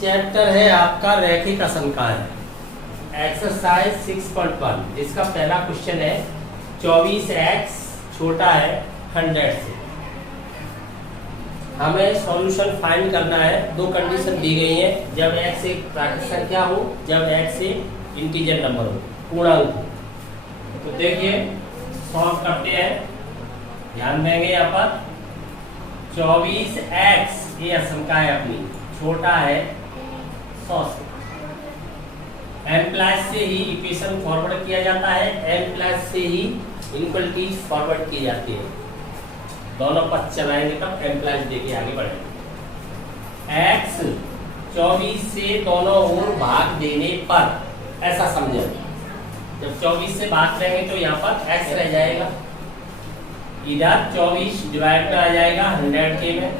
Chapter है आपका रैखिक असंख्याएं, एक्सरसाइज 6.1। इसका पहला क्वेश्चन है 24x छोटा है 100 से। हमें सॉल्यूशन फाइंड करना है। दो कंडीशन दी गई है, जब x एक प्राकृत संख्या हो, जब x एक इंटीजर नंबर हो, पूर्णांक हो। तो देखिए सॉल्व करते हैं, ध्यान देंगे यहाँ पर 24x ये असंख्या है अपनी, छोटा है 100 से। m+ से ही इक्वेशन फॉरवर्ड किया जाता है, m+ से ही इनक्वलिटीज फॉरवर्ड की जाती है। दोनों पद चलाएंगे तब m+ देके आगे बढ़ेंगे। x 24 से दोनों ओर भाग देने पर, ऐसा समझे, जब 24 से भाग देंगे तो यहाँ पर x रह जाएगा, इधर 24 डिवाइड में आ जाएगा 100 के में।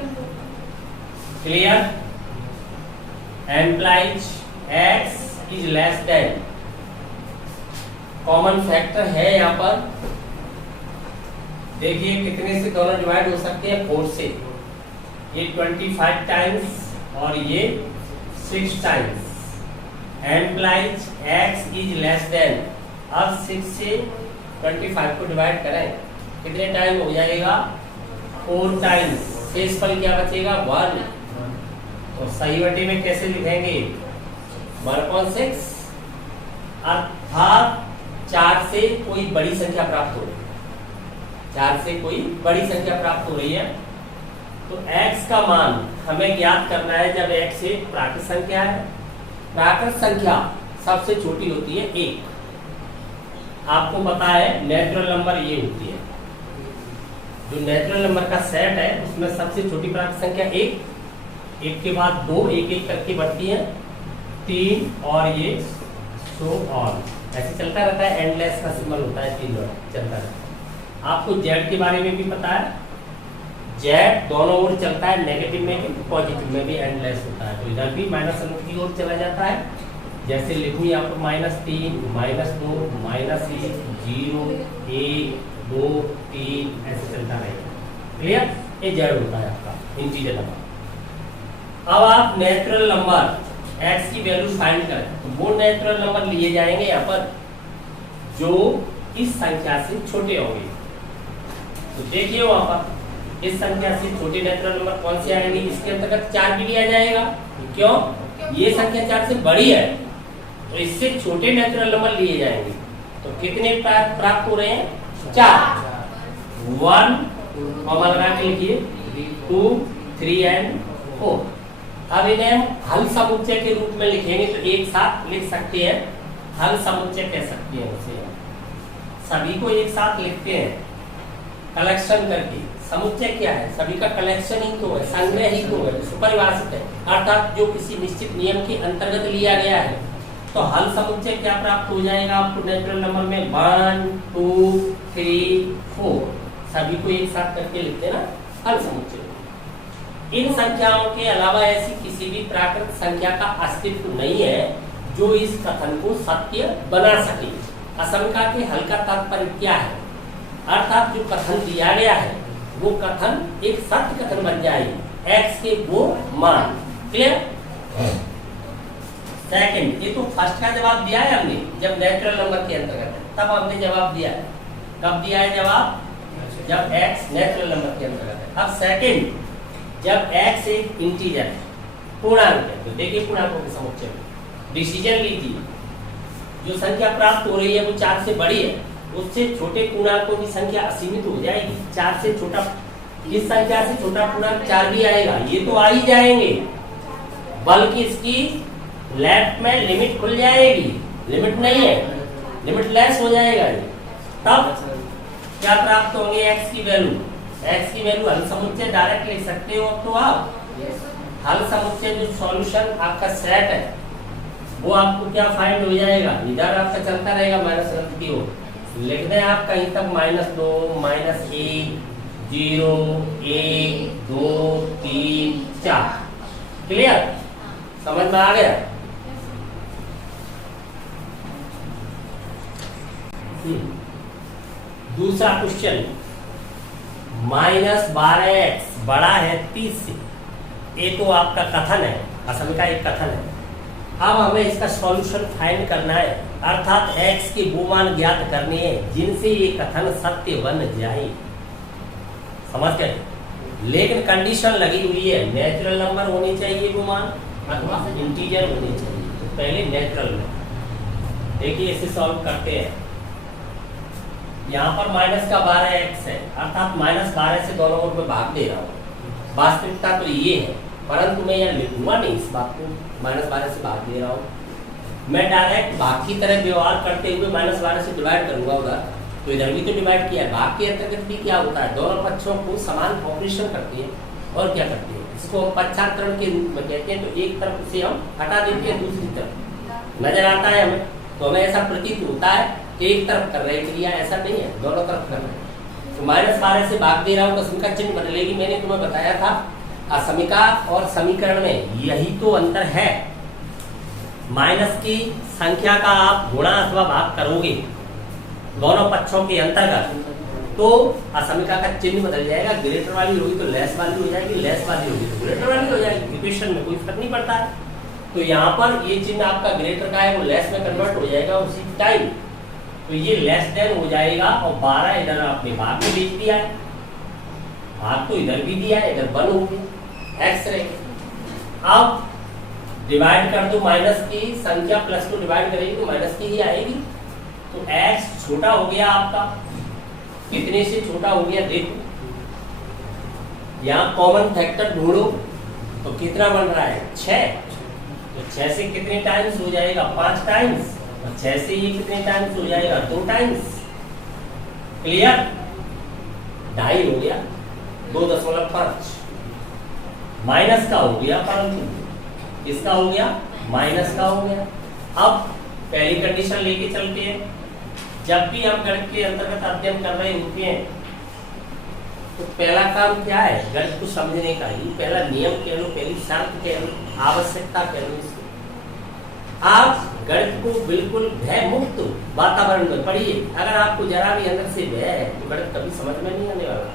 Clear? Implies x is less than, common factor है यहाँ पर। देखिए कितने से दोनों डिवाइड हो सकते हैं, 4 से। ये 25 टाइम्स और ये 6 times. Implies x is less than, अब 6 से 25 को डिवाइड करें, कितने टाइम हो जाएगा, 4 टाइम्स। शेष फल क्या बचेगा, 1। तो सही बटे में कैसे लिखेंगे, 1/6। अर्थात 4 से कोई बड़ी संख्या प्राप्त हो रही है, 4 से कोई बड़ी संख्या प्राप्त हो रही है। तो x का मान हमें ज्ञात करना है जब x एक प्राकृत संख्या है। प्राकृत संख्या सबसे छोटी होती है 1। आपको पता है नेचुरल नंबर ये होती है, जो नेचुरल नंबर का सेट है उसमें सबसे छोटी प्राकृत संख्या 1, 1 के बाद 2, 1 करके बढ़ती है, 3 और ये सो ऑन, ऐसे चलता रहता है। एंडलेस का सिंबल होता है, 3 चलता रहता है। आपको z के बारे में भी पता है, z दोनों ओर चलता है, नेगेटिव में भी पॉजिटिव में भी एंडलेस होता है। तो इधर भी माइनस की ओर चला जाता है। जैसे लिखूं यहाँ पर -3, -2, -1, 0, 1, 2, 3 ऐसे चलता रहेगा। क्लियर? ये z होता है आपका इंटीजर नंबर। अब आप नेचुरल नंबर x की वैल्यू फाइंड करें, तो वो नेचुरल नंबर लिए जाएंगे यहाँ पर जो इस संख्या से छोटे होंगे। तो देखिए वहां पर इस संख्या से छोटे नेचुरल नंबर कौन से आएंगे, इसके अंतर्गत 4 भी लिया जाएगा। क्यों? ये संख्या 4 से बड़ी है, तो इससे छोटे नेचुरल नंबर लिए जाएंगे। तो कितने प्राप्त हो रहे हैं, 4। 1 कॉमा लगा के लिखिए, 2, 3 एंड 4। अब इन्हें हल समुच्चय के रूप में लिखेंगे तो एक साथ लिख सकते हैं, हल समुच्चय कह सकते हैं उसे। सभी को एक साथ लिखते हैं कलेक्शन करके। समुच्चय क्या है, सभी का कलेक्शन ही तो है, संग्रह ही तो है, सुपरिभाषित है, अर्थात जो किसी निश्चित नियम के अंतर्गत लिया गया है। तो हल समुच्चय क्या प्राप्त हो जाएगा आपको नेचुरल नंबर में, 1, 2, 3, 4। सभी को एक साथ करके लिखते हैं ना, हल समुच्चय। इन संख्याओं के अलावा ऐसी किसी भी प्राकृत संख्या का अस्तित्व नहीं है जो इस कथन को सत्य बना सके। असंख्या के हल का तात्पर्य क्या है, अर्थात जो कथन दिया गया है वो कथन एक सत्य कथन बन जाए, x के वो मान। क्लियर? सेकंड, ये तो फर्स्ट का जवाब दिया है हमने, जब नेचुरल नंबर के अंतर्गत है तब हमने जवाब दिया है। कब दिया है जवाब, जब x नेचुरल नंबर के अंतर्गत है। अब सेकंड, जब x एक इंटीजर है, पूर्णांक है, तो देखिए पूर्णांकों के समुच्चय में डिसीजन लीजिए, जो संख्या प्राप्त हो रही है वो 4 से बड़ी है, उससे छोटे पूर्णांकों की संख्या असीमित हो जाएगी। 4 से छोटा, इस संख्या से छोटा पूर्णांक 4 भी आएगा, ये तो आ ही जाएंगे, बल्कि इसकी लेफ्ट में लिमिट खुल जाएगी, लिमिट नहीं है, लिमिट लेस हो जाएगा ये। तब क्या प्राप्त होंगे, x की वैल्यू, x की वैल्यू हल समुच्चय डायरेक्ट लिख सकते हो। अब तो आप हल समुच्चय जो सॉल्यूशन आपका सेट है वो आपको क्या फाइंड हो जाएगा, इधर आपका चलता रहेगा माइनस की ओर, लिख दें आप कहीं तक -2, -1, 0, 1, 2, 3, 4। क्लियर? समझ में आ गया? दूसरा क्वेश्चन, -12x बड़ा है 30 से, ये तो आपका कथन है, असमिका एक कथन है। अब हमें इसका सॉल्यूशन फाइंड करना है, अर्थात x के वो मान ज्ञात करने हैं जिनसे ये कथन सत्य बन जाए। समझ गए? लेकिन कंडीशन लगी हुई है, नेचुरल नंबर होने चाहिए वो मान अथवा इंटीजर होने चाहिए। तो पहले नेचुरल में देखिए, इसे सॉल्व करते हैं। यहाँ पर माइनस का 12x है, अर्थात -12 से दोनों ओर में भाग दे रहा हूँ। वास्तविकता तो ये है, परंतु मैं यहाँ लिखूंगा नहीं इस बात को, -12 से भाग दे रहा हूँ। मैं डायरेक्ट भाग की तरह व्यवहार करते हुए -12 से डिवाइड करूंगा उधर, तो इधर भी तो डिवाइड किया है। भाग के अंतर्गत भी क्या होता है, दोनों पक्षों को समान ऑपरेशन करती है और क्या करती है, इसको हम पक्षांतरण के रूप में कहते हैं। तो एक तरफ से हम हटा देते हैं, दूसरी तरफ नजर आता है हमें, तो हमें ऐसा प्रतीत होता है कि एक तरफ कर रहे हैं क्रिया, ऐसा नहीं है, दोनों तरफ कर रहे हैं। तो -12 से भाग दे रहा हूँ तो असमिका चिन्ह बदलेगी। मैंने तुम्हें बताया था असमिका और समीकरण में यही तो अंतर है। माइनस की संख्या का आप गुणा अथवा भाग करोगे दोनों पक्षों के अंतर्गत, तो असमिका का चिन्ह बदल जाएगा। ग्रेटर वाली होगी तो लेस वाली हो जाएगी, लेस वाली होगी तो ग्रेटर वाली हो जाएगी। इक्वेशन में कोई फर्क नहीं पड़ता है। तो यहाँ पर ये चिन्ह आपका ग्रेटर का है, वो लेस में कन्वर्ट हो जाएगा उसी टाइम, तो ये लेस देन हो जाएगा। और 12 इधर आपने भाग में भेज दिया है, भाग तो इधर भी दिया है, इधर 1 हो गया, एक्स रहेगा। अब डिवाइड कर दो, माइनस की संख्या प्लस को डिवाइड करेगी तो माइनस की ही आएगी। तो x छोटा हो गया आपका, कितने से छोटा हो गया देखो, यहाँ कॉमन फैक्टर ढूंढो तो कितना बन रहा है 6। तो 6 से कितने टाइम्स हो जाएगा 5 टाइम्स, और 6 से ये कितने टाइम्स हो जाएगा 2 टाइम्स। क्लियर? 2.5 हो गया, 2.5 माइनस का हो गया, परंतु इसका हो गया माइनस का हो गया। अब पहली कंडीशन लेके चलते हैं। जब भी हम गणित के अंतर्गत अध्ययन कर रहे होते हैं तो पहला काम क्या है, गणित को समझने का ही पहला नियम कह लो, पहली शर्त कह लो, आवश्यकता कह लो इसको। आप गणित को बिल्कुल भय मुक्त वातावरण में पढ़िए। अगर आपको जरा भी अंदर से भय है तो गणित कभी समझ में नहीं आने वाला,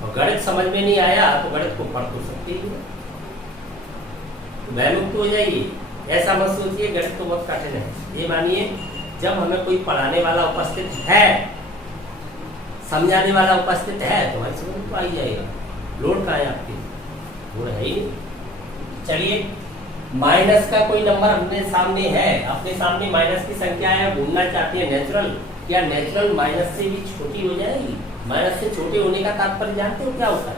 और गणित समझ में नहीं आया तो गणित को पढ़ तो सकते ही नहीं। भय मुक्त हो जाइए, ऐसा मत सोचिए गणित तो बहुत कठिन है। ये मानिए जब हमें कोई पढ़ाने वाला उपस्थित है, समझाने वाला उपस्थित है, तो हमारी समझ तो आ ही जाएगा। लोड कहाँ है आपकी, वो है ही। चलिए, माइनस का कोई नंबर अपने सामने है, अपने सामने माइनस की संख्या है, ढूंढना चाहते हैं नेचुरल। क्या नेचुरल माइनस से भी छोटी हो जाएगी? माइनस से छोटे होने का तात्पर्य जानते हो क्या होता है?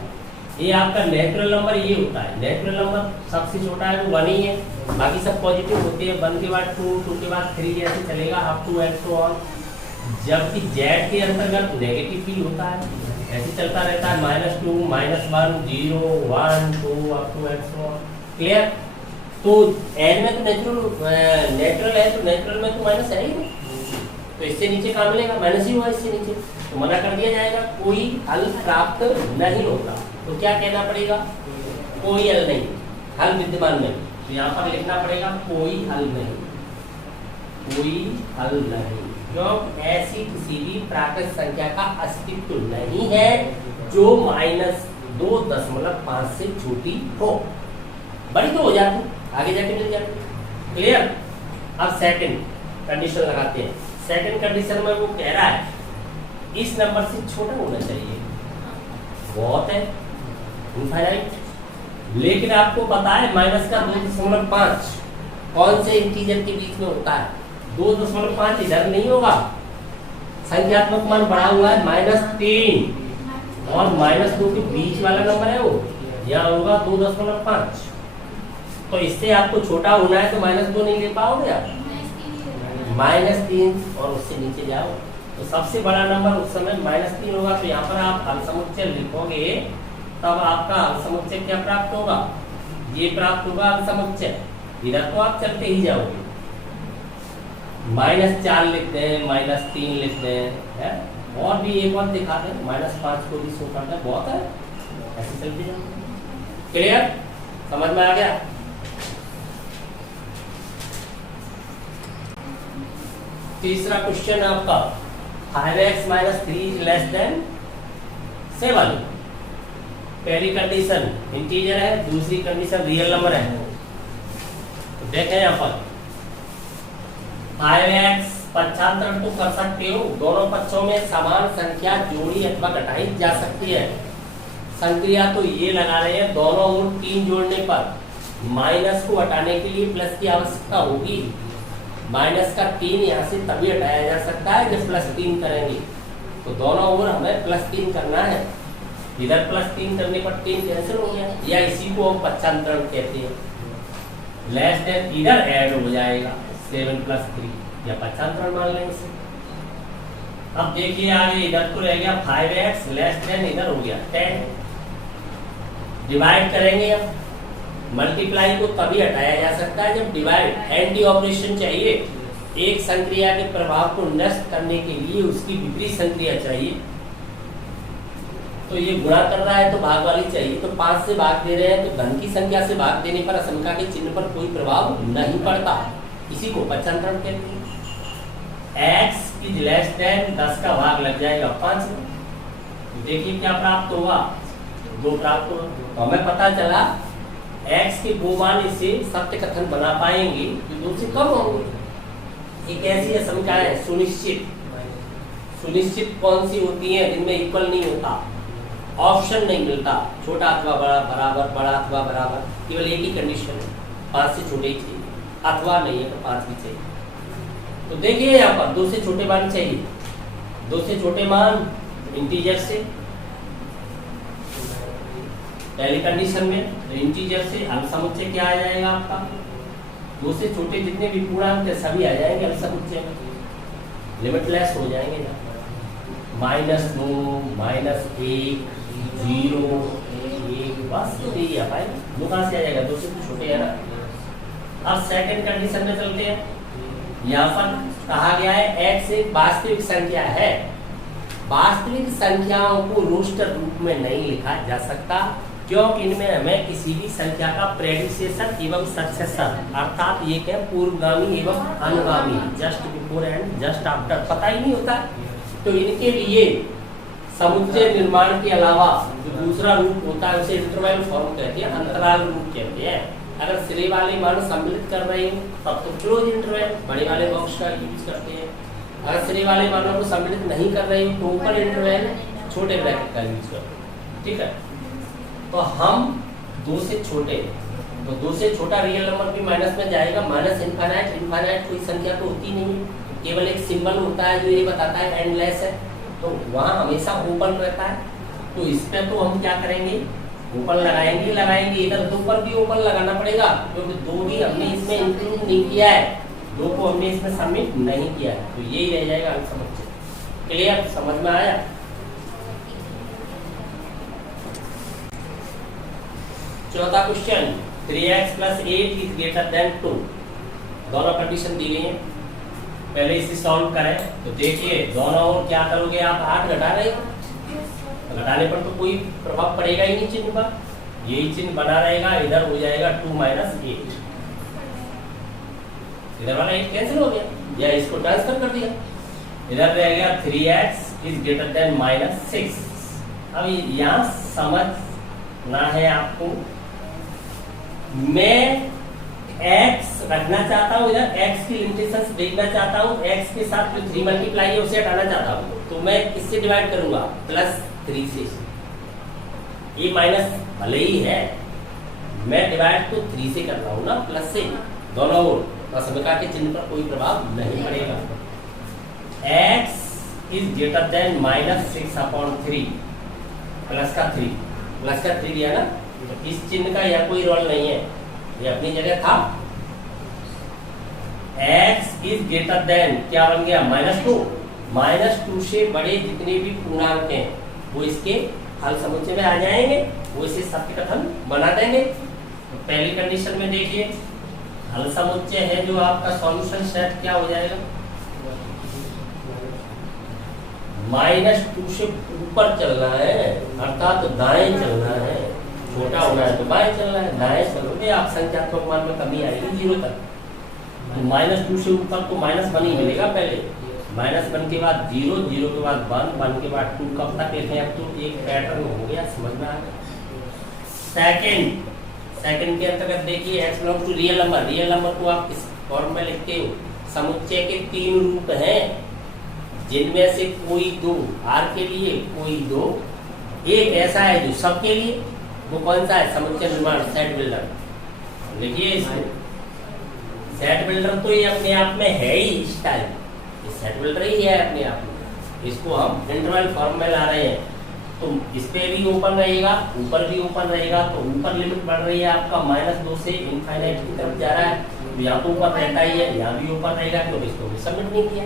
ये आपका नेचुरल नंबर ये होता है। नेचुरल नंबर सबसे छोटा है वो 1 ही है, बाकी सब पॉजिटिव होते हैं। 1 के बाद 2, 2 के बाद 3 ऐसे चलेगा up to and so on. जबकि जेड के अंतर्गत नेगेटिव फील होता है, ऐसे चलता रहता है, -2, -1, 0, 1, 2 up to and so on. Clear? तो एन में तो नेचुरल है, तो नेचुरल में तो माइनस है ही नहीं, तो इससे नीचे कहाँ मिलेगा, माइनस ही हुआ इससे नीचे, तो मना कर दिया जाएगा, कोई हल प्राप्त नहीं होगा। तो क्या कहना पड़ेगा, कोई हल नहीं, हल विद्यमान नहीं। तो यहाँ पर लिखना पड़ेगा कोई हल नहीं, कोई हल नहीं, क्योंकि ऐसी किसी भी प्राकृत संख्या का अस्तित्व नहीं है जो -2.5 से छोटी हो। बड़ी तो हो जाती, आगे जाके मिल जाती। क्लियर? अब सेकंड कंडीशन लगाते हैं। सेकंड कंडीशन में वो कह रहा है इस नंबर से छोटा होना चाहिए, बहुत है इनफाइनाइट। लेकिन आपको पता है माइनस का 2.5 कौन से इंटीजर के बीच में होता है? 2.5 इधर नहीं होगा, संख्यात्मक मान बढ़ा हुआ है -3 और -2 के बीच वाला नंबर है वो, यहाँ होगा 2.5। तो इससे आपको छोटा होना है तो -2 नहीं ले पाओगे आप, -3 और उससे नीचे जाओ तो सबसे बड़ा नंबर उस समय -3 होगा। तो यहाँ पर आप हल समुच्चय लिखोगे तब आपका हल समुच्चय क्या प्राप्त होगा, ये प्राप्त होगा हल समुच्चय। इधर तो आप चलते ही जाओगे, -4 लिख दें, -3 लिख दें, है? और भी एक और दिखा दें, -5 को भी शो करना बहुत है, ऐसे चलते जाओ। क्लियर? समझ में आ गया? तीसरा क्वेश्चन आपका 5x - 3 < 7। पहली कंडीशन इंटीजर है, दूसरी कंडीशन रियल नंबर है। तो देखें यहाँ पर 5x पक्षांतरण तो कर सकते हो, दोनों पक्षों में समान संख्या जोड़ी अथवा घटाई जा सकती है। संक्रिया तो ये लगा रहे हैं, दोनों ओर 3 जोड़ने पर माइनस को हटाने के लिए प्लस की आवश्यकता होगी। माइनस का 3 यहाँ से तभी हटाया जा सकता है जब +3 करेंगे। तो दोनों ओर हमें +3 करना है। इधर +3 करने पर 3 कैंसिल हो गया, या इसी को हम पक्षांतरण कहते हैं। लेस देन इधर ऐड हो जाएगा 7 + 3, या पक्षांतरण मान लेंगे इसे। अब देखिए आगे इधर तो रह गया 5x लेस देन इधर हो गया 10। डिवाइड करेंगे, अब मल्टीप्लाई को तभी हटाया जा सकता है जब डिवाइड एंटी ऑपरेशन चाहिए। एक संक्रिया के प्रभाव को नष्ट करने के लिए उसकी विपरीत संक्रिया चाहिए। तो ये गुणा कर रहा है तो भाग वाली चाहिए, तो 5 से भाग दे रहे हैं तो धन की संख्या से भाग देने पर असंख्या के चिन्ह पर कोई प्रभाव नहीं पड़ता, इसी को पक्षांतरण कहते हैं। x इज लेस देन 10 का भाग लग जाएगा 5 में। देखिए क्या प्राप्त होगा, 2 प्राप्त होगा। तो हमें पता चला x के 2 मान इसे सत्य कथन बना पाएंगे जो 2 से कम होंगे। एक ऐसी असंख्या है सुनिश्चित। सुनिश्चित कौन सी होती है जिनमें इक्वल नहीं होता, ऑप्शन नहीं मिलता, छोटा अथवा बड़ा, बराबर, बड़ा अथवा बराबर, केवल एक ही कंडीशन है 5 से छोटे ही चाहिए, अथवा नहीं है तो 5 भी चाहिए। तो देखिए यहाँ पर 2 से छोटे मान चाहिए, 2 से छोटे मान इंटीजर से, पहली कंडीशन में इंटीजर से हल समुच्चय क्या आ जाएगा आपका, 2 से छोटे जितने भी पूर्णांक है सभी आ जाएंगे हल समुच्चय में, लिमिटलेस हो जाएंगे ना। -2, -1, 0, 1, बस तो यही आ पाएगा। दो कहाँ से आ जाएगा, 2 से छोटे है ना। अब सेकंड कंडीशन में चलते हैं। यहाँ पर कहा गया है x एक वास्तविक संख्या है। वास्तविक संख्याओं को रोस्टर रूप में नहीं लिखा जा सकता क्योंकि इनमें हमें किसी भी संख्या का प्रेडिसेसर एवं सक्सेसर अर्थात ये क्या पूर्वगामी एवं अनुगामी, just before and just after पता ही नहीं होता। तो इनके लिए समुच्चय निर्माण के अलावा जो दूसरा रूप होता है उसे इंटरवल फॉर्म कहते हैं, अंतराल रूप कहते हैं। अगर सिरे वाले मान सम्मिलित कर रहे हो तब तो क्लोज इंटरवल बड़े वाले बॉक्स का यूज करते हैं। अगर सिरे वाले मानों को सम्मिलित नहीं कर रहे हो तो ओपन इंटरवल छोटे ब्रैकेट का यूज करते हैं। ठीक है, तो हम 2 से छोटे, तो 2 से छोटा रियल नंबर भी माइनस में जाएगा। माइनस इनफाइनाइट, इनफाइनाइट कोई संख्या तो होती नहीं, केवल एक सिंबल होता है जो ये बताता है एंडलेस है, तो वहाँ हमेशा ओपन रहता है। तो इस पे तो हम क्या करेंगे, ओपन लगाएंगे। इधर 2 पर भी ओपन लगाना पड़ेगा क्योंकि 2 भी हमने इसमें इंक्लूड नहीं किया है, 2 को हमने इसमें सबमिट नहीं किया है, तो यही रह जाएगा अनसमझ। क्लियर, समझ में आया। चौथा question, 3x + 8 is greater than 2। दोनों कंडीशन दी गई है, पहले इसे सॉल्व करें। तो देखिए दोनों ओर क्या करोगे आप, 8 घटा रहे हो, घटाने पर तो कोई प्रभाव पड़ेगा ही नहीं चिन्ह पर, यही चिन्ह बना रहेगा। इधर हो जाएगा 2 - 8, इधर वाला 8 कैंसिल हो गया या इसको ट्रांसफर कर दिया। इधर रह गया 3x इज ग्रेटर देन -6। अब यहाँ समझना है आपको, मैं x रखना चाहता हूँ, इधर x की लिमिटेशंस देखना चाहता हूँ, x के साथ जो 3 मल्टीप्लाई है उसे हटाना चाहता हूँ, तो मैं किससे डिवाइड करूंगा, +3 से। ये माइनस भले ही है, मैं डिवाइड तो 3 से कर रहा हूँ ना, प्लस से, दोनों ओर, तो असंख्या के चिन्ह पर कोई प्रभाव नहीं पड़ेगा। x is greater than -6/3, plus का 3 दिया ना, तो इस चिन्ह का यह कोई रोल नहीं है, ये अपनी जगह था। x इज ग्रेटर देन क्या बन गया, -2। -2 से बड़े जितने भी पूर्णांक हैं वो इसके हल समुच्चय में आ जाएंगे, वो इसे सत्य कथन बना देंगे। तो पहली कंडीशन में देखिए हल समुच्चय है जो आपका सॉल्यूशन सेट क्या हो जाएगा, -2 से ऊपर चलना है, अर्थात तो दाएं चलना है, छोटा होना है तो बाएं चलना है, दाएं चलोगे आप संख्यात्मक मान में कमी आएगी 0 तक। तो -2 से ऊपर को -1 ही मिलेगा, पहले -1 के बाद 0, 0 के बाद 1, 1 के बाद 2, कब तक लिखें, अब तो एक पैटर्न हो गया, समझ में आ गया। सेकंड के अंतर्गत देखिए x belong to real number को आप किस फॉर्म में लिखते हो? समुच्चय के 3 रूप हैं जिनमें से कोई 2 r के लिए, कोई 2 एक ऐसा है जो सबके लिए, वो कौन सा है? समुच्चय निर्माण, सेट बिल्डर। देखिए इसको सेट बिल्डर तो ये अपने आप में है ही, इस टाइप ये सेट बिल्डर ही है अपने आप में। इसको हम इंटरवल फॉर्म में ला रहे हैं, तो इस पे भी ओपन रहेगा, ऊपर भी ओपन रहेगा। तो ऊपर लिमिट बढ़ रही है आपका -2 से इनफाइनाइट की तरफ जा रहा है, तो यहाँ तो ऊपर रहता ही है, यहाँ भी ऊपर रहेगा, क्योंकि इसको भी सबमिट नहीं किया।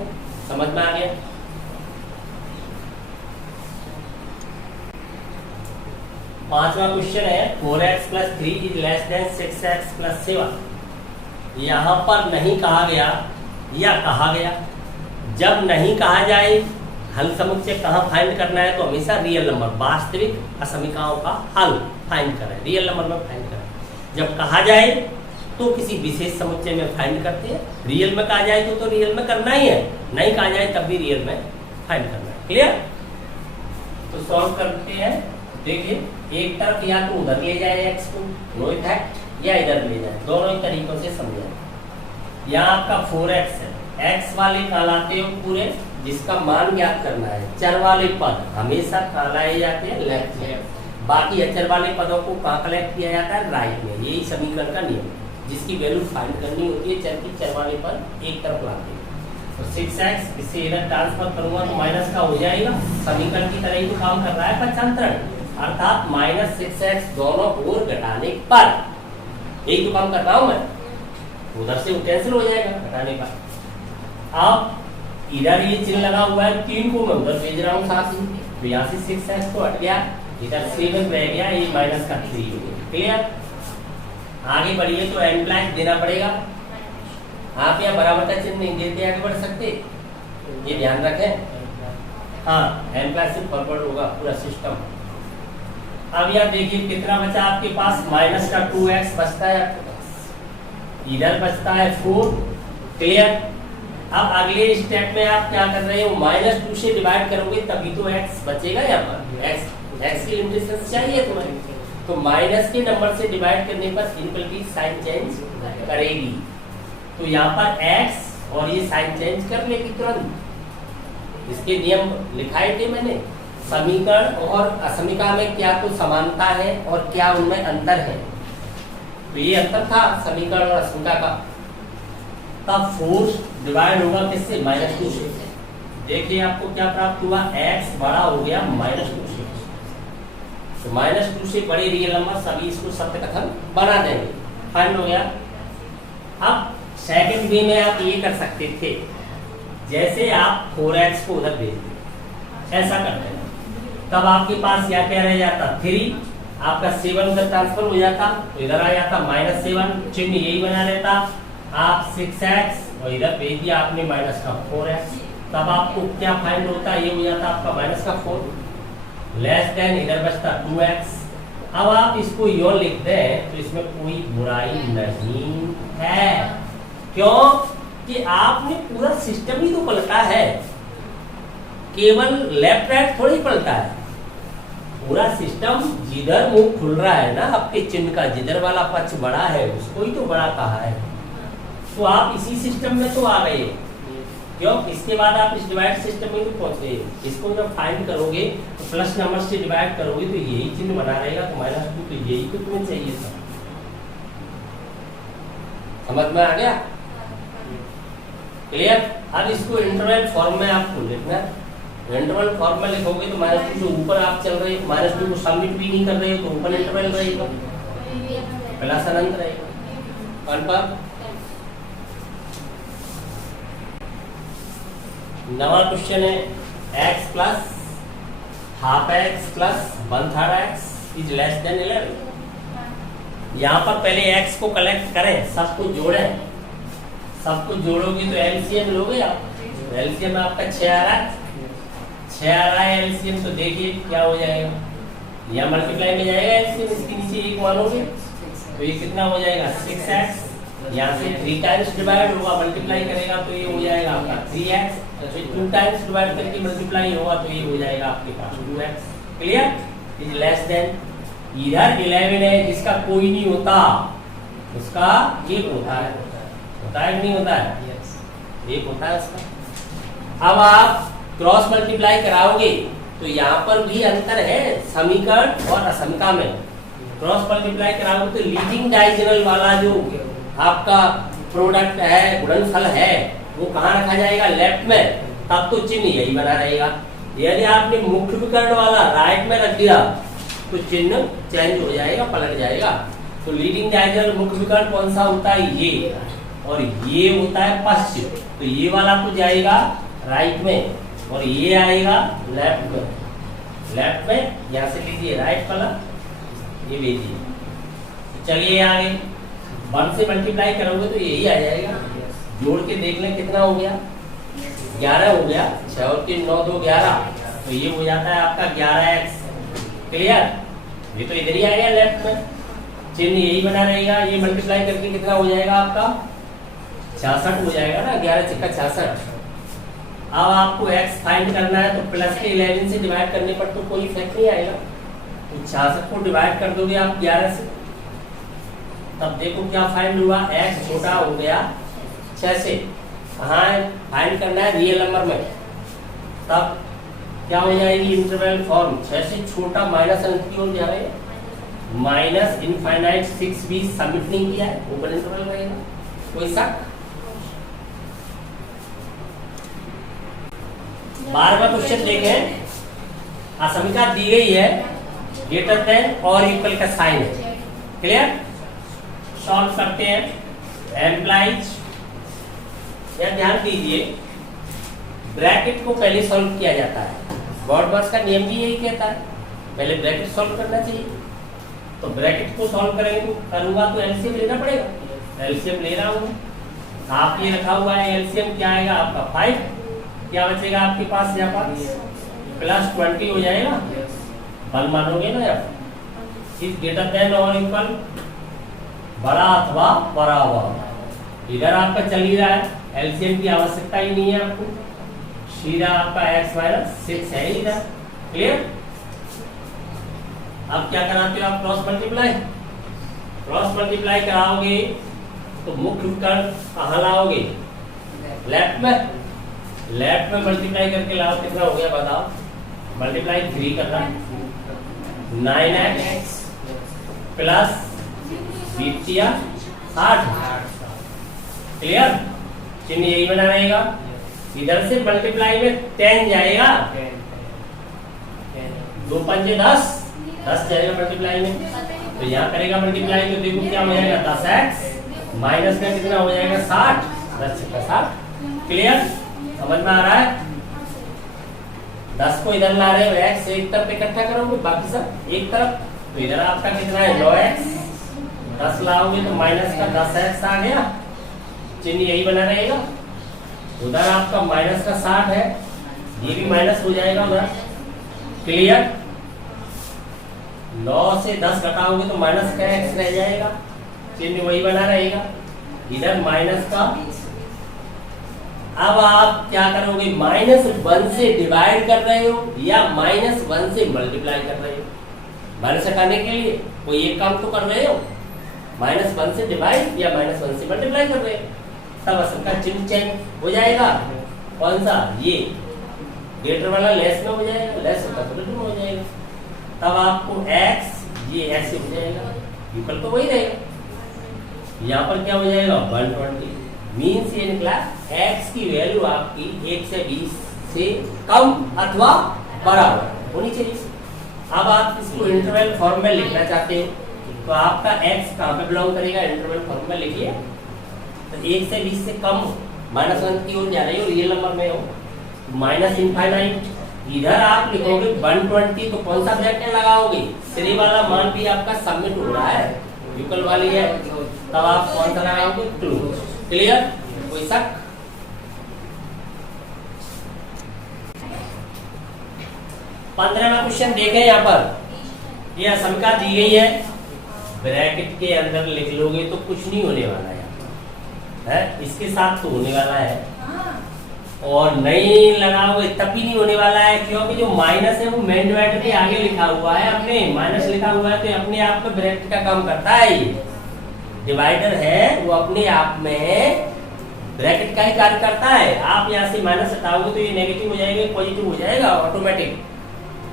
समझ में आ गया? पांचवा क्वेश्चन है 4x + 3 is less then 6x + 7। यहाँ पर नहीं कहा गया या कहा गया। जब नहीं कहा जाए हल समुच्चय कहाँ फाइंड करना है, तो हमेशा रियल नंबर, वास्तविक असमिकाओं का हल फाइंड करें, रियल नंबर में फाइंड करें। जब कहा जाए तो किसी विशेष समुच्चय में फाइंड करते हैं, रियल में कहा जाए तो रियल में करना ही है, नहीं कहा जाए तब भी रियल में फाइंड करना है। क्लियर? तो सॉल्व करते हैं। देखिए एक तरफ या तो उधर ले जाए x को, नो इफेक्ट, या इधर ले जाए, दोनों ही तरीकों से समझाएं। यहाँ आपका 4x है, x वाले कहलाते हो पूरे जिसका मान ज्ञात करना है। चर वाले पद हमेशा कहलाए जाते हैं लेफ्ट में, बाकी अचर वाले पदों को कहाँ कलेक्ट किया जाता है? राइट में। यही समीकरण का नियम, जिसकी वैल्यू फाइंड करनी होती है चर की, चर वाले पद एक तरफ लाते हैं। तो 6x इसे इधर ट्रांसफर करूंगा तो माइनस का हो जाएगा, समीकरण की तरह ही तो काम कर रहा है पक्षांतरण, अर्थात -6x दोनों ओर घटाने पर, यही तो काम कर रहा हूं मैं, उधर से वो कैंसिल हो जाएगा घटाने पर। अब इधर ये चिन्ह लगा हुआ है, 3 को मैं उधर भेज रहा हूँ साथ ही, तो यहाँ से 6x तो हट गया, इधर 7 रह गया, ये -3 हो गया। क्लियर? आगे बढ़िए तो एम्प्लाइज देना पड़ेगा। आप यहाँ बराबर का चिन्ह नहीं देते आगे बढ़ सकते, ये ध्यान रखें। हाँ, एम्प्लाइज से फॉरवर्ड होगा पूरा सिस्टम। अब यहाँ देखिए कितना बचा आपके पास, -2x बचता है आपके पास, इधर बचता है 4। क्लियर? अब अगले स्टेप में आप क्या कर रहे हो? -2 से डिवाइड करोगे तभी तो x बचेगा। यहाँ पर x की लिमिटेशन चाहिए तुम्हें, तो माइनस के नंबर से डिवाइड करने पर इनफिनिटी साइन चेंज करेगी, तो यहाँ पर x और ये साइन चेंज कर लेगी तुरंत। इसके नियम लिखाए थे मैंने, समीकरण और असमिका में क्या तो समानता है और क्या उनमें अंतर है। तो ये अंतर था समीकरण और असमिका का। तब 4 डिवाइड होगा किससे? -2 से। देखिए आपको क्या प्राप्त हुआ, x बड़ा हो गया -2 से। तो -2 से बड़े रियल नंबर सभी इसको सत्य कथन बना देंगे। फाइंड हो गया। अब सेकंड वे में आप ये कर सकते थे, जैसे आप 4x को उधर भेज दें, ऐसा करते हैं, तब आपके पास क्या क्या रह जाता? 3, आपका 7 उधर ट्रांसफर हो जाता, तो इधर आ जाता -7, चिन्ह यही बना रहता। आप 6x और इधर भेज दिया आपने -4x, तब आपको क्या फाइंड होता? ये हो जाता आपका -4 लेस देन, इधर बचता 2x। अब आप इसको यो लिख दें तो इसमें कोई बुराई नहीं है, क्यों कि आपने पूरा सिस्टम ही तो पलटा है, केवल लेफ्ट राइट थोड़ी पलटा है, पूरा सिस्टम जिधर मुंह खुल रहा है ना आपके चिन्ह का, जिधर वाला पक्ष बड़ा है उसको ही तो बड़ा कहा है। तो आप इसी सिस्टम में तो आ गए, क्यों? इसके बाद आप इस डिवाइड सिस्टम में भी पहुंच गए। इसको जब फाइंड करोगे तो प्लस नंबर से डिवाइड करोगे तो यही चिन्ह बना रहेगा, तो -2 तो यही तो तुम्हें चाहिए था। समझ में आ गया? क्लियर? अब इसको इंटरवल फॉर्म में आपको लिखना है। इंटरवल फॉर्म में लिखोगे तो -2 जो ऊपर आप चल रहे हो, -2 को सबमिट भी नहीं कर रहे हो तो ऊपर इंटरवल रहेगा, प्लस अनंत रहेगा। कन्फर्म? नवा क्वेश्चन है x + ½ x + 1/3 x is less then 11। यहाँ पर पहले x को कलेक्ट करें, सबको जोड़ें, सबको जोड़ोगे तो एलसीएम लोगे आप, तो एलसीएम आपका 6 आ रहा है, 6 आ रहा है एलसीएम। तो देखिए क्या हो जाएगा, यहाँ मल्टीप्लाई में जाएगा एलसीएम, इसके नीचे 1 मानोगे तो ये कितना हो जाएगा 6x, यहाँ से 3 टाइम्स डिवाइड होगा, मल्टीप्लाई करेगा तो ये हो जाएगा आपका 3x, फिर 2 टाइम्स डिवाइड करके मल्टीप्लाई होगा तो ये हो जाएगा आपके पास 2x। Clear? Is less then, इधर 11 है जिसका कोई नहीं होता, उसका एक होता है कि नहीं होता है? एक होता है उसका। अब आप क्रॉस मल्टीप्लाई कराओगे तो यहाँ पर भी अंतर है समीकरण और असमिका में। क्रॉस मल्टीप्लाई कराओगे तो लीडिंग डायगोनल वाला जो आपका प्रोडक्ट है, गुणनफल है, वो कहाँ रखा जाएगा? लेफ्ट में। तब तो चिन्ह यही बना रहेगा। यदि आपने मुख्य विकर्ण वाला राइट में रख दिया तो चिन्ह चेंज हो जाएगा, पलट जाएगा। तो लीडिंग डायगोनल मुख्य विकर्ण कौन सा होता है? ये, और ये होता है पश्चिम। तो ये वाला तो जाएगा राइट में और ये आएगा लेफ्ट में। लेफ्ट में यहाँ से लीजिए राइट वाला, ये भेजिए। चलिए आगे 1 से मल्टीप्लाई करोगे तो यही आ जाएगा। जोड़ के देख लें कितना हो गया? 11 हो गया। 6 और 3 9 2 11, तो ये हो जाता है आपका 11x। क्लियर? ये तो इधर ही आएगा लेफ्ट में, चिन्ह यही बना रहेगा। ये मल्टीप्लाई करके कितना हो जाएगा आपका? 66 हो जाएगा ना, 11 × 66। अब आपको x फाइंड करना है तो प्लस के 11 से डिवाइड करने पर तो कोई इफेक्ट नहीं आएगा। तो 66 को डिवाइड कर दोगे आप 11 से, तब देखो क्या फाइंड हुआ? x छोटा हो गया 6 से। हाँ, फाइंड करना है रियल नंबर में, तब क्या हो जाएगी? इंटरवल फॉर्म 6 से छोटा माइनस अंत की ओर जा रहे हैं, माइनस इनफाइनाइट 6 भी सबमिट नहीं किया है, ओपन इंटरवल रहेगा। कोई शक? 12वां क्वेश्चन देखें। असमिका दी गई है, ग्रेटर देन और इक्वल का साइन है। क्लियर? सॉल्व करते हैं। एम्प्लाइज, या ध्यान दीजिए, ब्रैकेट को पहले सॉल्व किया जाता है। वर्डवर्ड्स का नियम भी यही कहता है, पहले ब्रैकेट सॉल्व करना चाहिए। तो ब्रैकेट को सॉल्व करेंगे तो करूंगा तो एलसीएम लेना पड़ेगा। एलसीएम ले रहा हूँ, आप ये रखा हुआ है। एलसीएम क्या आएगा आपका? 5। क्या बचेगा आपके पास? यहाँ पर प्लस 20 हो जाएगा। 1 मानोगे ना यार? इज ग्रेटर देन और इक्वल, बड़ा अथवा बराबर। इधर आपका चल ही रहा है, एलसीएम की आवश्यकता ही नहीं है आपको। सीधा आपका x - 6 है इधर। क्लियर? अब क्या कराते हो आप? Cross multiply. क्रॉस मल्टीप्लाई कराओगे तो मुख्य विकर्ण कहाँ लाओगे? लेफ्ट में। लेफ्ट में मल्टीप्लाई करके लाओ, कितना हो गया बताओ? मल्टीप्लाई 3 करना, 9x प्लस 50 या 60। क्लियर? चिन्ह यही बना रहेगा। इधर से मल्टीप्लाई में 10 जाएगा, 2 पंजे 10 जाएगा मल्टीप्लाई में। तो यहाँ करेगा मल्टीप्लाई तो देखो क्या हो जाएगा? 10x माइनस में कितना हो जाएगा? 60। 10 × 60। क्लियर? समझ में आ रहा है? 10 को इधर ला रहे हो, x एक तरफ इकट्ठा करोगे, बाकी सब एक तरफ। तो इधर आपका कितना है? 9x। 10 लाओगे तो माइनस का 10x आ गया, चिन्ह यही बना रहेगा। उधर आपका माइनस का 60 है, ये भी माइनस हो जाएगा उधर। क्लियर? 9 से 10 घटाओगे तो माइनस का x रह जाएगा, चिन्ह वही बना रहेगा। इधर माइनस का, अब आप क्या करोगे? -1 से डिवाइड कर रहे हो या -1 से मल्टीप्लाई कर रहे हो? माइनस हटाने के लिए कोई एक काम तो कर रहे हो, -1 से डिवाइड या -1 से मल्टीप्लाई कर रहे हो, तब असल का चिन्ह चेंज हो जाएगा। कौन सा? ये ग्रेटर वाला लेस में हो जाएगा, लेस होता तो ग्रेटर में हो जाएगा। तब आपको x, ये x हो जाएगा, इक्वल तो वही रहेगा। यहाँ पर क्या हो जाएगा? 120। मीन्स ये निकला x की वैल्यू आपकी 1 से 20 से कम अथवा बराबर होनी चाहिए। अब आप इसको इंटरवल फॉर्म में लिखना चाहते हो तो आपका x कहाँ पे बिलोंग करेगा? इंटरवल फॉर्म में लिखिए। तो 1 से 20 से कम, -1 की ओर जा रही हो, रियल नंबर में हो, माइनस इनफाइनाइट। इधर आप लिखोगे 120, तो कौन सा ब्रैकेट लगाओगे? 3 वाला मान भी आपका सबमिट हो रहा है, इक्वल वाली है, तब आप कौन सा लगाओगे? 2। क्लियर? कोई शक? पंद्रहवां क्वेश्चन देखें। यहाँ पर यह असमिका दी गई है, ब्रैकेट के अंदर लिख लोगे तो कुछ नहीं होने वाला है, इसके साथ तो होने वाला है। और नहीं लगाओगे तब भी नहीं होने वाला है, क्योंकि जो माइनस है वो मेन डिवाइडर के आगे लिखा हुआ है, अपने माइनस लिखा हुआ है तो अपने आप में ब्रैकेट का काम करता है। ये डिवाइडर है वो अपने आप में ब्रैकेट का ही कार्य करता है। आप यहाँ से माइनस हटाओगे तो ये नेगेटिव हो जाएगा, पॉजिटिव हो जाएगा ऑटोमेटिक,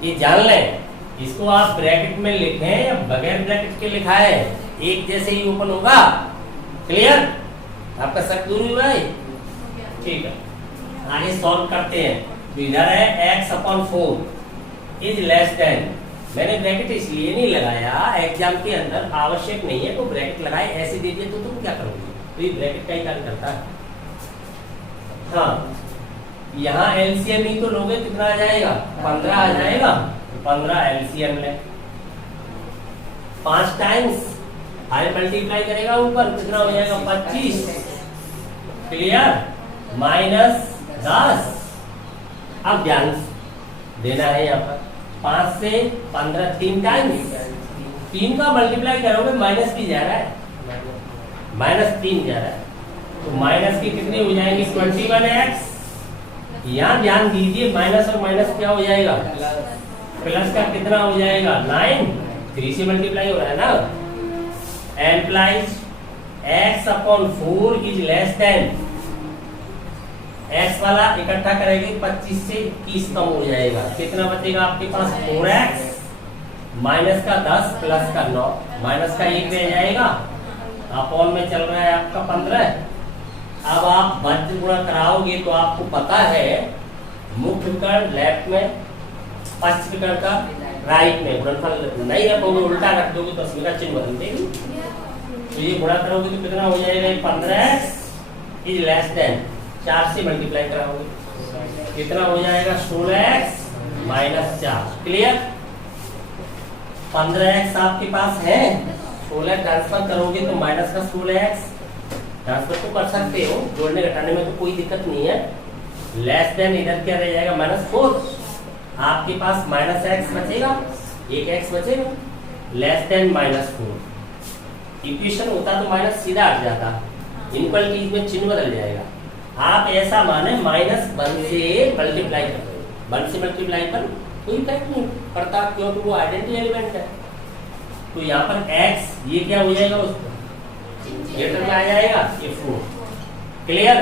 ये जान लें। इसको आप ब्रैकेट में लिखें या बगैर ब्रैकेट के लिखा है, एक जैसे ही ओपन होगा। क्लियर? आपका शक दूर हुआ है? ठीक है, आगे सॉल्व करते हैं। तो इधर है x/4 इज लेस देन, मैंने ब्रैकेट इसलिए नहीं लगाया, एग्जाम के अंदर आवश्यक नहीं है तो ब्रैकेट लगाए, ऐसे दे दिए तो तुम क्या करोगे? तो ये ब्रैकेट का ही कार्य करता है। हाँ, यहाँ एलसीएम ही तो लोगे, कितना आ जाएगा? 15 आ जाएगा। 15 एलसीएम ले, 5 टाइम्स 5 मल्टीप्लाई करेगा ऊपर, कितना हो जाएगा? 25। क्लियर? -10। अब ध्यान देना है यहाँ पर, 5 से 15 3 टाइम्स, 3 का मल्टीप्लाई करोगे माइनस भी जा रहा है, -3 जा रहा है, तो माइनस की कितनी हो जाएंगे? 21x। यहाँ ध्यान दीजिए, माइनस और माइनस क्या हो जाएगा? प्लस का कितना हो जाएगा? 9। 3 से मल्टीप्लाई हो रहा है ना। Implies x/4 is less than, x वाला इकट्ठा करेंगे 25 से 21 कम हो जाएगा, कितना बचेगा आपके पास? 4x माइनस का 10 प्लस का 9, माइनस का 1 रह जाएगा, अपॉन में चल रहा है आपका 15। अब आप बंद गुणा कराओगे तो आपको पता है मुख्य विकर्ण लेफ्ट में, पश्च विकर्ण का राइट में, गुणनफल नहीं रखोगे, उल्टा रख दोगे तो इसमें का चिन्ह बदल देगी। तो ये गुणा करोगे तो कितना हो जाएगा? 15x इज लेस देन, 4 से मल्टीप्लाई कराओगे कितना हो जाएगा? 16x - 4। क्लियर? 15x आपके पास है, 16 ट्रांसफर करोगे तो माइनस का 16x ट्रांसफर तो कर सकते हो, जोड़ने घटाने में तो कोई दिक्कत नहीं है। लेस देन इधर क्या रह जाएगा? -4। आपके पास -x बचेगा, एक x बचेगा, लेस देन -4। इक्वेशन होता तो माइनस सीधा हट जाता, इनकल की इसमें चिन्ह बदल जाएगा। आप ऐसा माने -1 से मल्टीप्लाई कर रहे हो, 1 से मल्टीप्लाई पर कोई इफेक्ट नहीं पड़ता, क्योंकि वो आइडेंटिटी एलिमेंट है। तो यहाँ पर x ये क्या हो जाएगा? उसको लेटर में आ जाएगा, ये 4। क्लियर?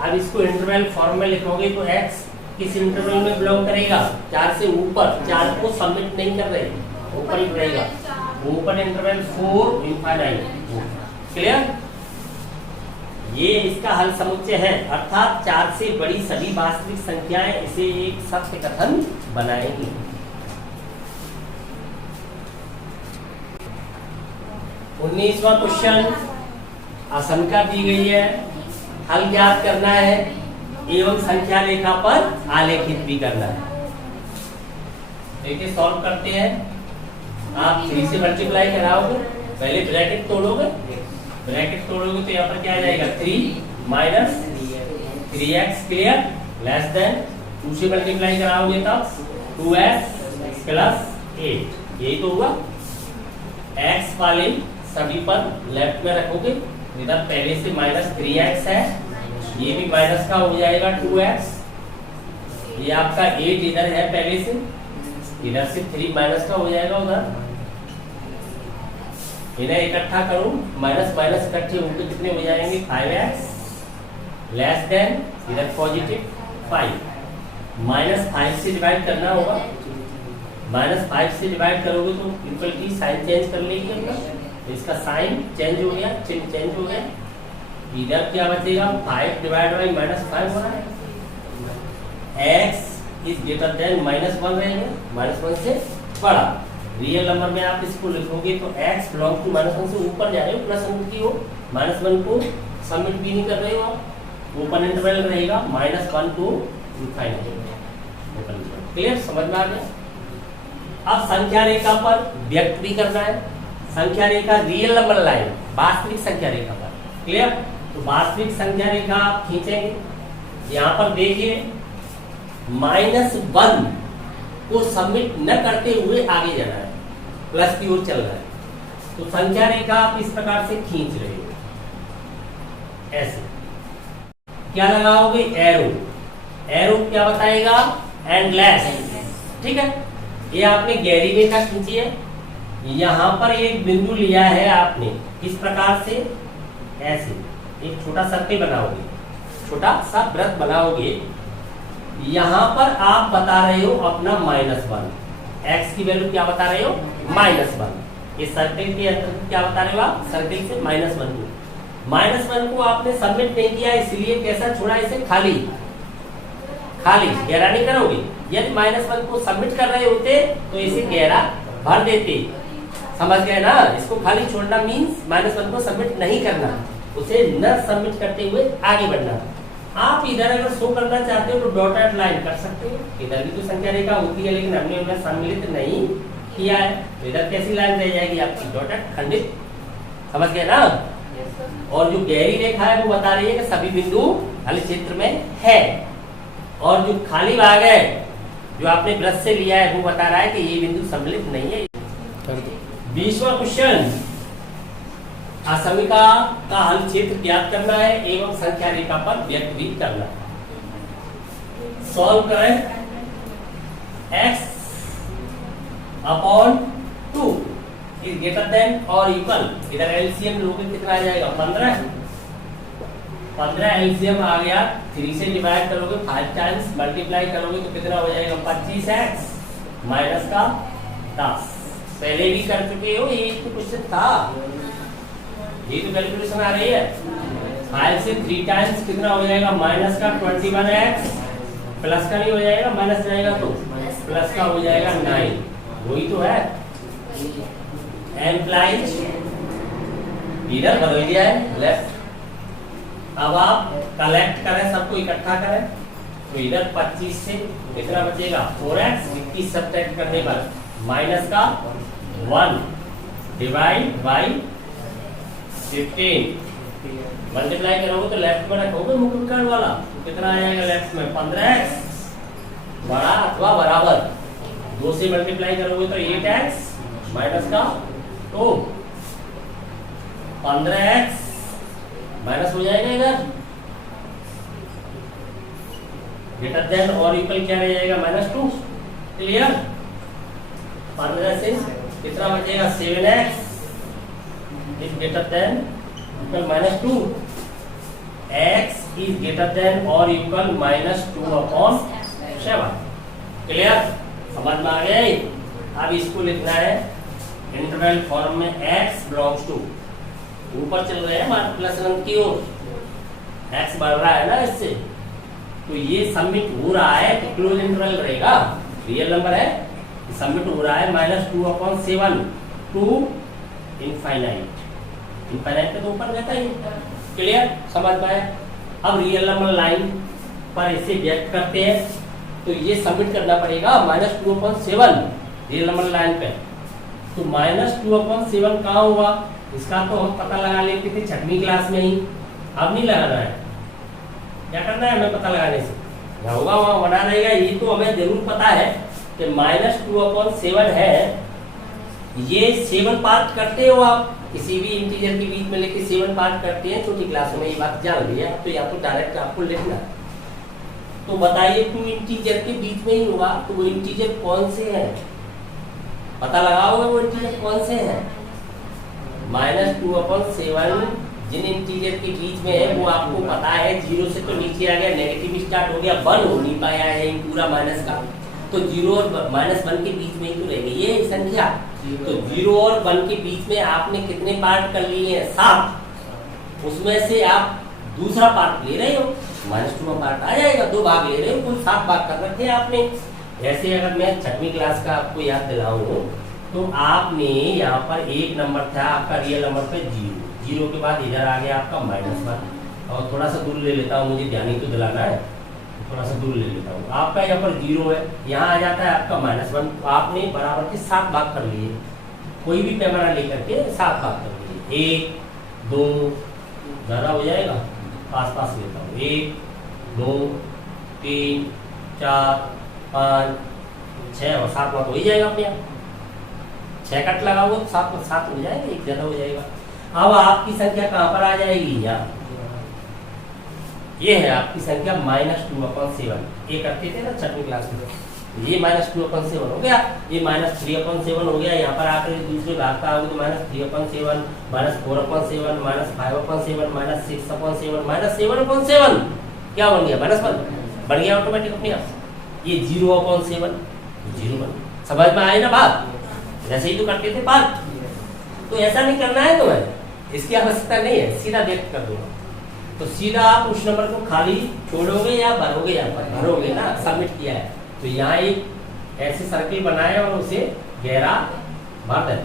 अब इसको इंटरवल फॉर्म में लिखोगे तो x किस इंटरवल में बिलोंग करेगा? 4 से ऊपर, 4 को सबमिट नहीं कर रहे, ऊपर ही रहेगा, ऊपर इंटरवल 4 ∞। क्लियर? ये इसका हल समुच्चय है, अर्थात 4 से बड़ी सभी वास्तविक संख्याएं इसे एक सत्य कथन बनाएंगी। उन्नीसवां क्वेश्चन, आशंका दी गई है, हल ज्ञात करना है एवं संख्या रेखा पर आलेखित भी करना है। देखिए सॉल्व करते हैं। आप 3 से मल्टीप्लाई कराओगे, पहले ब्रैकेट तोड़ोगे, ब्रैकेट तोड़ोगे तो यहाँ पर क्या आ जाएगा? 3 - 3x। क्लियर? लेस देन 2 से मल्टीप्लाई कराओगे तब 2x + 8, यही तो हुआ। x वाले सभी पर लेफ्ट में रखोगे, इधर पहले से -3x है, ये भी माइनस का हो जाएगा 2x, ये आपका 8 इधर है पहले से, इधर से 3 माइनस का हो जाएगा उधर, इन्हें इकट्ठा करूं, माइनस माइनस इकट्ठे होकर कितने हो जाएंगे? 5x लेस देन, इधर पॉजिटिव 5, -5 से डिवाइड करना होगा, -5 से डिवाइड करोगे तो इक्वल की साइन चेंज कर लेगी अंदर, इसका साइन चेंज हो गया, चिन्ह चेंज हो गया, इधर क्या बचेगा? 5 डिवाइड बाई -5 हो रहा है, x इज ग्रेटर देन -1 रहेगा, -1 से बड़ा। रियल नंबर में आप इसको लिखोगे तो x बिलोंग टू -1 से ऊपर जा रहे हो, प्लस की हो, -1 को सबमिट भी नहीं कर रहे हो आप, ओपन इंटरवल रहेगा, -1 to ∞। क्लियर? समझ में आ गया? अब संख्या रेखा पर व्यक्त भी करना है, संख्या रेखा रियल नंबर लाइन, वास्तविक संख्या रेखा पर। क्लियर? तो वास्तविक संख्या रेखा आप खींचेंगे, यहाँ पर देखिए -1 को सबमिट न करते हुए आगे जाना है, प्लस की ओर चल रहा है, तो संख्या रेखा आप इस प्रकार से खींच रहे हो, ऐसे क्या लगाओगे? एरो। एरो क्या बताएगा? एंडलेस। ठीक है, ये आपने गहरी रेखा खींची है, यहाँ पर एक बिंदु लिया है आपने, इस प्रकार से ऐसे एक छोटा सर्कल बनाओगे, छोटा सा वृत्त बनाओगे, यहाँ पर आप बता रहे हो अपना -1, x की वैल्यू क्या बता रहे हो? -1। इस सर्कल के अंतर्गत क्या बता रहे हो आप? सर्कल से -1 को आपने सबमिट नहीं किया, इसलिए कैसा छोड़ा इसे? खाली गहरा नहीं करोगे। यदि -1 को सबमिट कर रहे होते तो इसे गहरा भर देते, समझ गए ना? इसको खाली छोड़ना मीन्स -1 को सबमिट नहीं करना, उसे न सबमिट करते हुए आगे बढ़ना। आप इधर अगर शो करना चाहते हो तो डॉटेड लाइन कर सकते हो, इधर भी तो संख्या रेखा होती है, लेकिन हमने उन्हें सम्मिलित नहीं किया है, तो इधर कैसी लाइन रह जाएगी आपकी? डॉटेड, खंडित। समझ गए ना? और जो गहरी रेखा है वो बता रही है कि सभी बिंदु खाली क्षेत्र में है, और जो खाली भाग है जो आपने वृत्त से लिया है वो बता रहा है कि ये बिंदु सम्मिलित नहीं है। 20वां क्वेश्चन, असमिका का हल क्षेत्र ज्ञात करना है एवं संख्या रेखा पर व्यक्त भी करना है। सॉल्व करें। x upon 2 is greater than और इक्वल, इधर एलसीएम लोगे कितना आ जाएगा? 15 एलसीएम आ गया, 3 से डिवाइड करोगे 5 टाइम्स, मल्टीप्लाई करोगे तो कितना हो जाएगा? 25x माइनस का 10। पहले भी कर चुके हो, ये तो क्वेश्चन था, ये तो कैलकुलेशन आ रही है। 5 से 3 टाइम्स कितना हो जाएगा? माइनस का 21x, प्लस का नहीं हो जाएगा, माइनस जाएगा तो प्लस का हो जाएगा 9, वही तो है। एम्प्लाइज इधर बदल गया है लेफ्ट। अब आप कलेक्ट करें, सबको इकट्ठा करें, तो इधर 25 से कितना बचेगा? 4x, 21 सब्ट्रैक्ट करने पर माइनस का 1 डिवाइड बाई 15, मल्टीप्लाई करोगे तो लेफ्ट में रखोगे मुकुट कार्ड वाला, तो कितना आ जाएगा लेफ्ट में? 15x बड़ा अथवा बराबर, 2 से मल्टीप्लाई करोगे तो 8x माइनस का 2, 15x माइनस हो जाएगा इधर, ग्रेटर देन और इक्वल क्या रह जाएगा? -2। क्लियर? 15 से कितना बचेगा? 7x is greater than equal -2, x is greater than or equal -2/7। Clear? समझ में आ गया? अब इसको लिखना है इंटरवल फॉर्म में, x बिलोंग्स टू, ऊपर चल रहे हैं हमारे प्लस अनंत की ओर, x बढ़ रहा है ना इससे, तो ये सबमिट हो रहा है तो क्लोज इंटरवल रहेगा, रियल नंबर है, सबमिट हो रहा है -2/7 टू इनफाइनाइट। इनफाइनाइट पे तो ऊपर रहता ही। क्लियर? समझ पाए? अब रियल नंबर लाइन पर इसे व्यक्त करते हैं, तो ये सबमिट करना पड़ेगा -2/7 रियल नंबर लाइन पे। तो -2/7 कहाँ हुआ? इसका तो हम पता लगा लेते थे 6वीं क्लास में ही, अब नहीं लगाना है। क्या करना है हमें पता लगाने से? जहाँ होगा वहाँ बना रहेगा। ये तो हमें जरूर पता है कि -2/7 है, ये 7 पार्ट करते हो आप, किसी भी इंटीजर के बीच में लेके 7 पार्ट करते हैं छोटी क्लासों में, ये बात जान ली है। तो या तो डायरेक्ट आपको लिखना, तो बताइए 2 इंटीजर के बीच में ही होगा, तो वो इंटीजर कौन से हैं? पता लगाओगे वो इंटीजर कौन से हैं? -2/7 जिन इंटीजर के बीच में है वो आपको पता है, 0 से तो नीचे आ गया, नेगेटिव स्टार्ट हो गया, 1 हो नहीं पाया है पूरा माइनस का, तो 0 और -1 के बीच में ही तो रहेगी ये संख्या। तो 0 और 1 के बीच में आपने कितने पार्ट कर लिए हैं? 7। उसमें से आप दूसरा पार्ट ले रहे हो, -2 पार्ट आ जाएगा, 2 भाग ले रहे हो, कुल 7 भाग कर रखे हैं आपने। ऐसे अगर मैं 6वीं क्लास का आपको याद दिलाऊं तो आपने यहाँ पर एक नंबर था आपका रियल नंबर पे 0 के बाद इधर आ गया आपका -1, और थोड़ा सा दूर ले लेता हूँ, मुझे ध्यान ही तो दिलाना है, थोड़ा सा दूर ले लेता हूँ। आपका यहाँ पर 0 है, यहाँ आ जाता है आपका -1, तो आपने बराबर के 7 भाग कर लिए, कोई भी पैमाना लेकर के 7 भाग कर लिए। 1 2 ज़्यादा हो जाएगा, पास लेता हूँ, 1 2 3 4 5 6 और 7 बार हो ही जाएगा अपने आप। 6 कट लगाओगे तो 7 हो जाएगा, 1 ज़्यादा हो जाएगा। अब आपकी संख्या कहाँ पर आ जाएगी? यहाँ ये है आपकी संख्या -2/7। ये करते थे ना छठवीं क्लास में, ये -2/7 हो गया, ये -3/7 हो गया। यहाँ पर आकर दूसरे भाग का आओगे तो -3/7, -4/7, -5/7, -6/7, -7/7 क्या बन गया? -1 बढ़ गया ऑटोमेटिक अपने आप। ये 0/7 0 बन। समझ में आए ना बात? जैसे ही तो करते थे बात। तो ऐसा नहीं करना है तुम्हें, इसकी आवश्यकता नहीं है, सीधा व्यक्त कर दूंगा। तो सीधा आप उस नंबर को खाली छोड़ोगे या भरोगे? यहाँ पर भरोगे ना, सबमिट किया है तो यहाँ एक ऐसे सर्किल बनाए और उसे गहरा भर दें।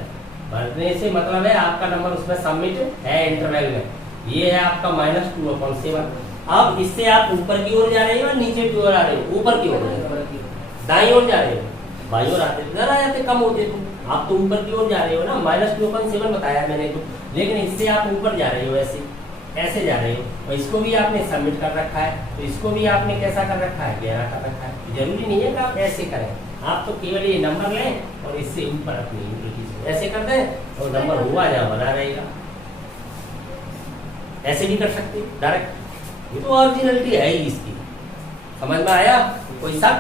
भरने से मतलब है आपका नंबर उसमें सबमिट है इंटरवल में। ये है आपका -2/7। अब इससे आप ऊपर की ओर जा रहे हो या नीचे की ओर आ रहे हो? ऊपर की ओर, दाईं ओर जा रहे हो। बाईं ओर आते इधर आ जाते, कम होते तो आप तो ऊपर की ओर जा रहे हो ना, -2/7 बताया मैंने तो। लेकिन इससे आप ऊपर जा रहे हो, ऐसे जा रहे हो। और इसको भी आपने सबमिट कर रखा है, तो इसको भी आपने कैसा कर रखा है? गहरा कर रखा है। जरूरी नहीं है कि आप ऐसे करें, आप तो केवल ये नंबर लें और इससे ऊपर अपनी ऐसे कर दें और नंबर हुआ जहाँ बना रहेगा। ऐसे भी कर सकते डायरेक्ट। ये तो ओरिजिनलिटी है ही इसकी। समझ में आया? कोई शक?